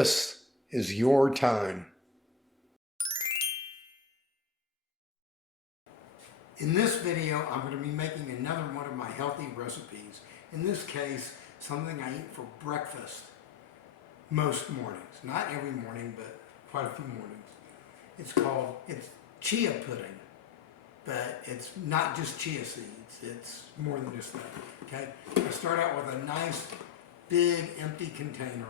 This is your time. In this video, I'm going to be making another one of my healthy recipes. In this case, something I eat for breakfast most mornings. Not every morning, but quite a few mornings. It's chia pudding, but it's not just chia seeds. It's more than just that, okay? I start out with a nice, big, empty container.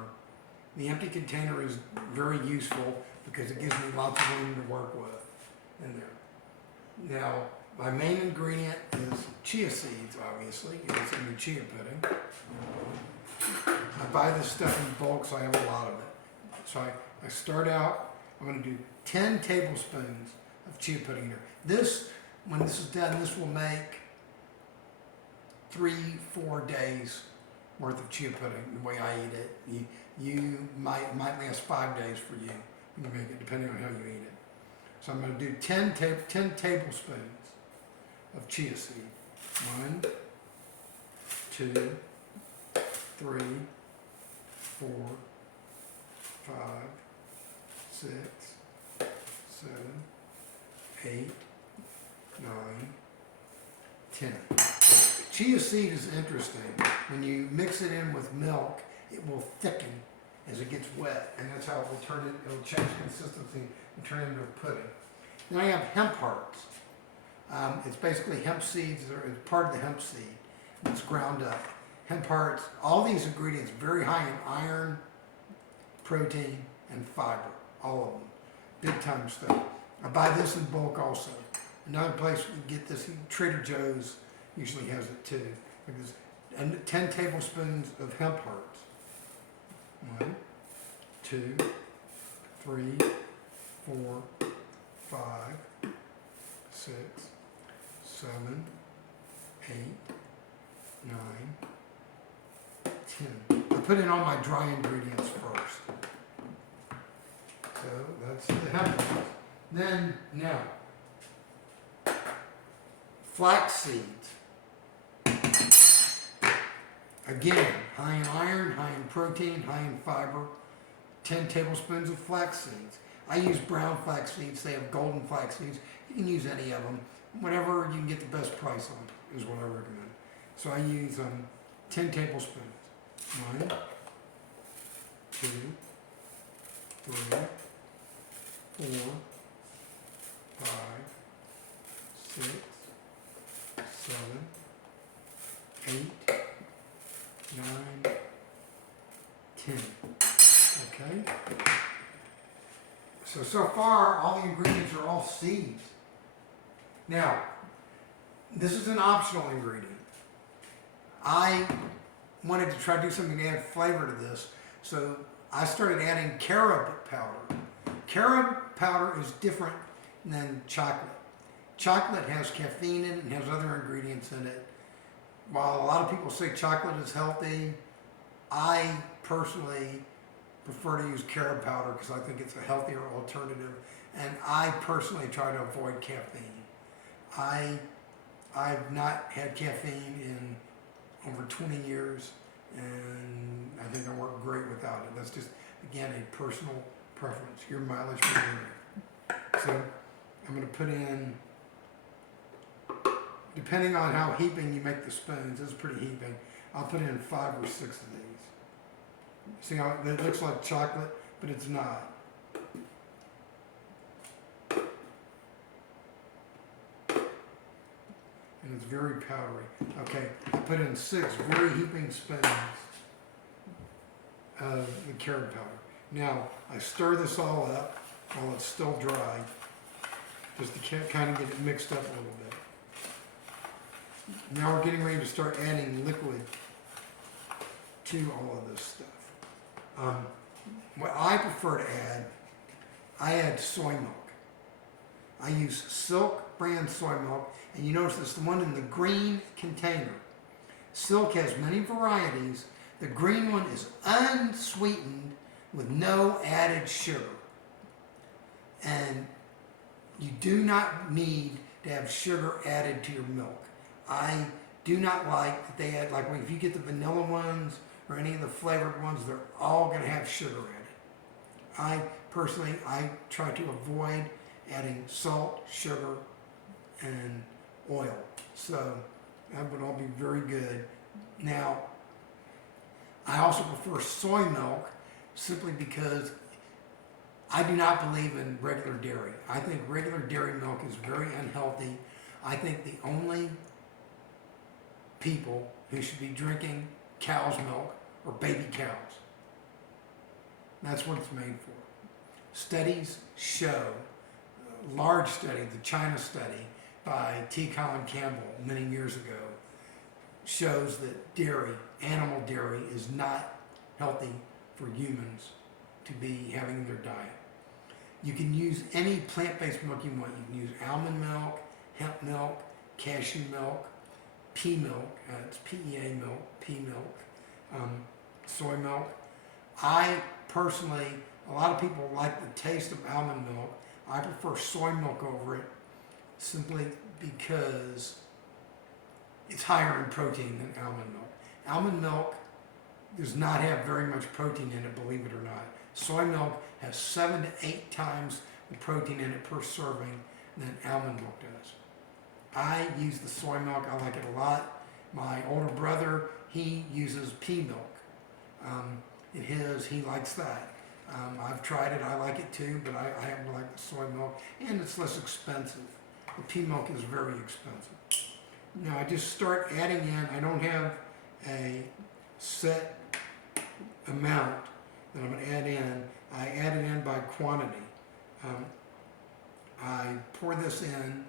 The empty container is very useful because it gives me lots of room to work with in there. Now, my main ingredient is chia seeds, obviously. It's in the chia pudding. I buy this stuff in bulk, so I have a lot of it. So I start out, I'm going to do 10 tablespoons of chia pudding here. When this is done, this will make 3-4 days worth of chia pudding, the way I eat it. You might last 5 days for you when you make it, depending on how you eat it. So I'm going to do 10 tablespoons of chia seed. 1, 2, 3, 4, 5, 6, 7, 8, 9, 10. Chia seed is interesting. When you mix it in with milk, it will thicken as it gets wet, and that's how it will turn it. It'll change consistency and turn into a pudding. Then I have hemp hearts. It's basically hemp seeds. It's part of the hemp seed. It's ground up. Hemp hearts. All these ingredients very high in iron, protein, and fiber. All of them. Big time stuff. I buy this in bulk also. Another place you get this, Trader Joe's usually has it too. And 10 tablespoons of hemp hearts. 1, 2, 3, 4, 5, 6, 7, 8, 9, 10. I put in all my dry ingredients first. So that's the hemp hearts. Then, now, flax seeds. Again, high in iron, high in protein, high in fiber. 10 tablespoons of flax seeds. I use brown flax seeds. They have golden flax seeds. You can use any of them. Whatever you can get the best price on is what I recommend. So I use 10 tablespoons. 1, 2, 3, 4, 5, 6, 7, 8, 9, 10. Okay? So far, all the ingredients are all seeds. Now, this is an optional ingredient. I wanted to try to do something to add flavor to this, so I started adding carob powder. Carob powder is different than chocolate. Chocolate has caffeine in it and has other ingredients in it. While a lot of people say chocolate is healthy, I personally prefer to use carob powder because I think it's a healthier alternative, and I personally try to avoid caffeine. I've not had caffeine in over 20 years, and I think I work great without it. That's just, again, a personal preference. Your mileage may vary. So I'm going to put in, depending on how heaping you make the spoons, this is pretty heaping, I'll put in 5 or 6 of these. See how it looks like chocolate, but it's not. And it's very powdery. Okay, I put in 6 very heaping spoons of the carob powder. Now, I stir this all up while it's still dry, just to kind of get it mixed up a little bit. Now we're getting ready to start adding liquid to all of this stuff. What I prefer to add, I add soy milk. I use Silk brand soy milk, and you notice it's the one in the green container. Silk has many varieties. The green one is unsweetened with no added sugar. And you do not need to have sugar added to your milk. I do not like that they add, like if you get the vanilla ones or any of the flavored ones, they're all going to have sugar added. I personally, I try to avoid adding salt, sugar, and oil. So that would all be very good. Now, I also prefer soy milk simply because I do not believe in regular dairy. I think regular dairy milk is very unhealthy. I think the only people who should be drinking cow's milk are baby cows. That's what it's made for. Studies show, a large study, the China study by T. Colin Campbell many years ago, shows that dairy, animal dairy, is not healthy for humans to be having in their diet. You can use any plant-based milk you want. You can use almond milk, hemp milk, cashew milk, pea milk, it's PEA milk, pea milk, soy milk. I personally, a lot of people like the taste of almond milk. I prefer soy milk over it simply because it's higher in protein than almond milk. Almond milk does not have very much protein in it, believe it or not. Soy milk has 7 to 8 times the protein in it per serving than almond milk does. I use the soy milk. I like it a lot. My older brother, he uses pea milk. He likes that. I've tried it. I like it too, but I happen to like the soy milk, and it's less expensive. The pea milk is very expensive. Now I just start adding in. I don't have a set amount that I'm going to add in. I add it in by quantity. I pour this in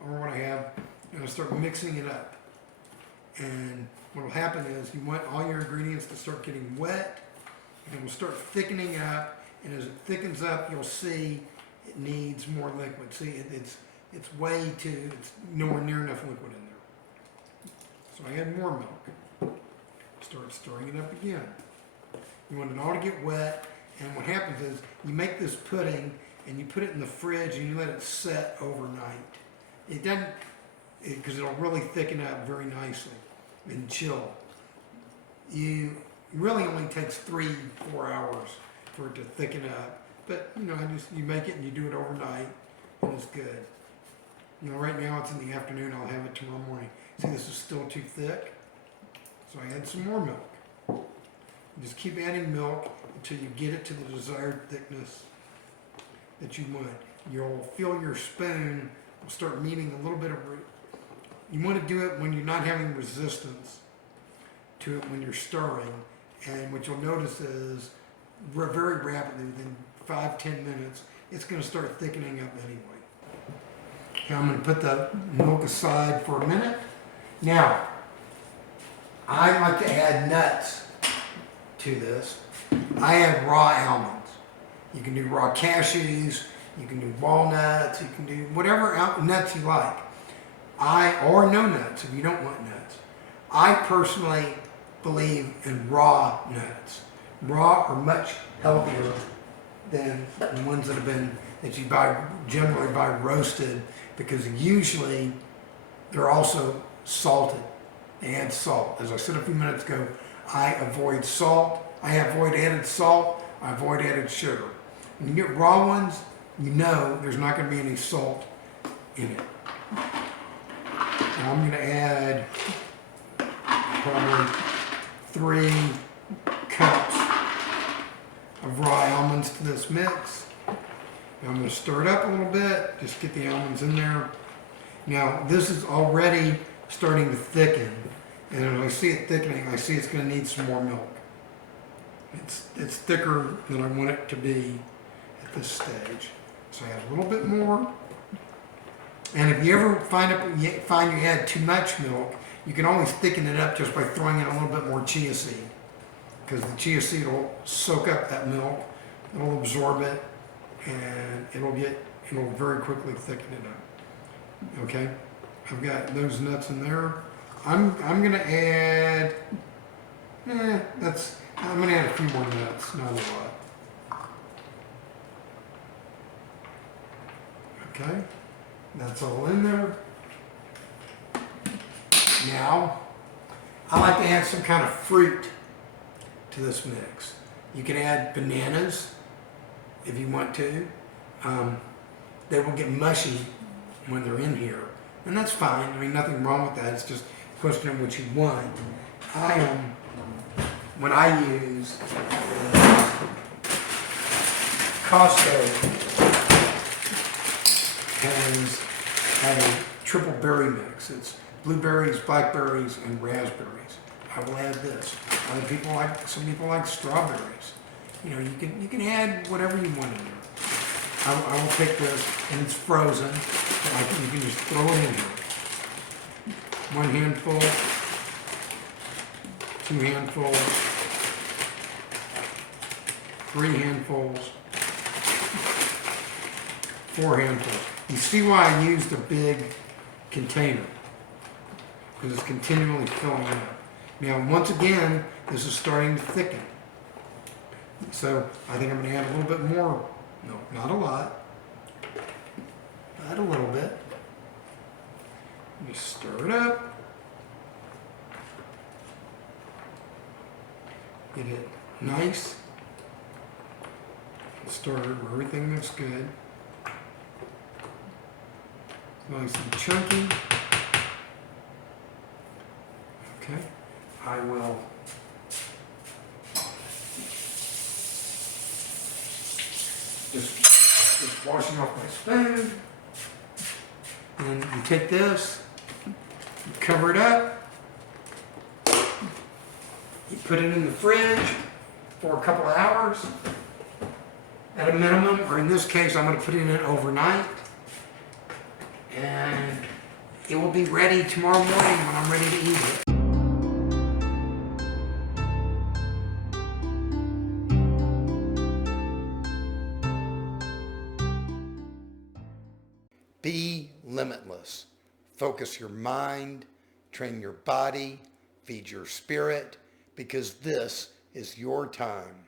over what I have, and I start mixing it up. And what will happen is you want all your ingredients to start getting wet, and it will start thickening up. And as it thickens up, you'll see it needs more liquid. See, it's nowhere near enough liquid in there. So I add more milk. Start stirring it up again. You want it all to get wet, and what happens is you make this pudding and you put it in the fridge and you let it set overnight. It doesn't, because it'll really thicken up very nicely and chill. You really only takes 3-4 hours for it to thicken up, but you make it and you do it overnight, and it's good. Right now it's in the afternoon. I'll have it tomorrow morning. See, this is still too thick, so I add some more milk. Just keep adding milk until you get it to the desired thickness that you want. You'll feel your spoon will start meeting a little bit of. You want to do it when you're not having resistance to it when you're stirring, and what you'll notice is very rapidly, within 5-10 minutes, it's going to start thickening up anyway. Okay, I'm going to put the milk aside for a minute. Now, I like to add nuts to this. I add raw almonds. You can do raw cashews, you can do walnuts, you can do whatever nuts you like. Or no nuts if you don't want nuts. I personally believe in raw nuts. Raw are much healthier than the ones that you generally buy roasted, because usually they're also salted. They add salt. As I said a few minutes ago, I avoid salt. I avoid added salt. I avoid added sugar. When you get raw ones, there's not going to be any salt in it. Now I'm going to add probably 3 cups of raw almonds to this mix. Now I'm going to stir it up a little bit, just get the almonds in there. Now this is already starting to thicken, and as I see it thickening, I see it's going to need some more milk. It's thicker than I want it to be at this stage. So I add a little bit more. And if you ever find you add too much milk, you can always thicken it up just by throwing in a little bit more chia seed, because the chia seed will soak up that milk, it'll absorb it, and it'll very quickly thicken it up. Okay, I've got those nuts in there. I'm gonna add. I'm gonna add a few more nuts, not a lot. Okay, that's all in there. Now, I like to add some kind of fruit to this mix. You can add bananas if you want to. They will get mushy when they're in here, and that's fine. I mean, nothing wrong with that. It's just a question of what you want. When I use Costco has a triple berry mix. It's blueberries, blackberries, and raspberries. I will add this. Some people like strawberries. You know, you can add whatever you want in there. I will take this, and it's frozen. You can just throw it in here. 1 handful, 2 handfuls, 3 handfuls, 4 handfuls. You see why I used a big container, because it's continually filling up. Now, once again, this is starting to thicken. So I think I'm going to add a little bit more. No, not a lot. Add a little bit. Just stir it up. Get it nice. Stirred where everything looks good. Nice and chunky. Okay. I will just washing off my spoon. And you take this, you cover it up, you put it in the fridge for a couple of hours at a minimum, or in this case I'm going to put it in overnight, and it will be ready tomorrow morning when I'm ready to eat it. Be limitless. Focus your mind, train your body, feed your spirit, because this is your time.